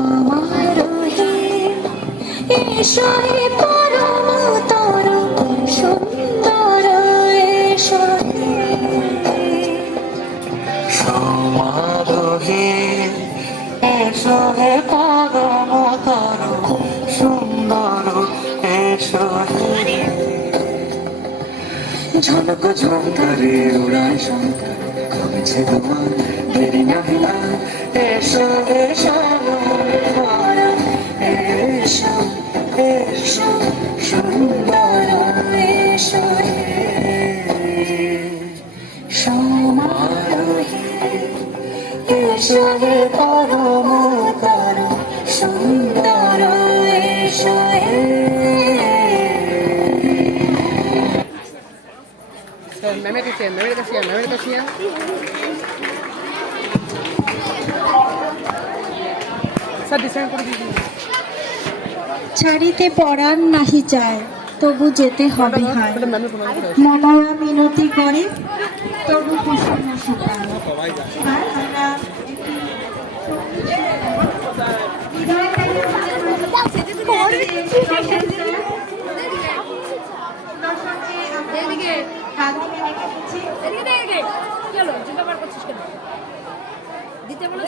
সমারোহে এসো হে পরমতর সুন্দর এসো হে সমারোহে এসো হে পরমতর সুন্দর এসো হে ঝলক ঝঙ্কারে উড়ায় শঙ্কর কমেছে তোমার দেরি না হেলা এসো এসো এসো এসো সুন্দর এসো হে সমারোহে এসো হে পরমতর সুন্দর এসো হে Meme que hacían, meme que hacían, meme que hacían. Sir, design করে দিন। ছাড়িতে পরাণ নাহি যায় তবু যেতে হবে হায় মনরা মিনতি করে তবু কুসুম শুকায় এবার আমরা একটি দিতে বলে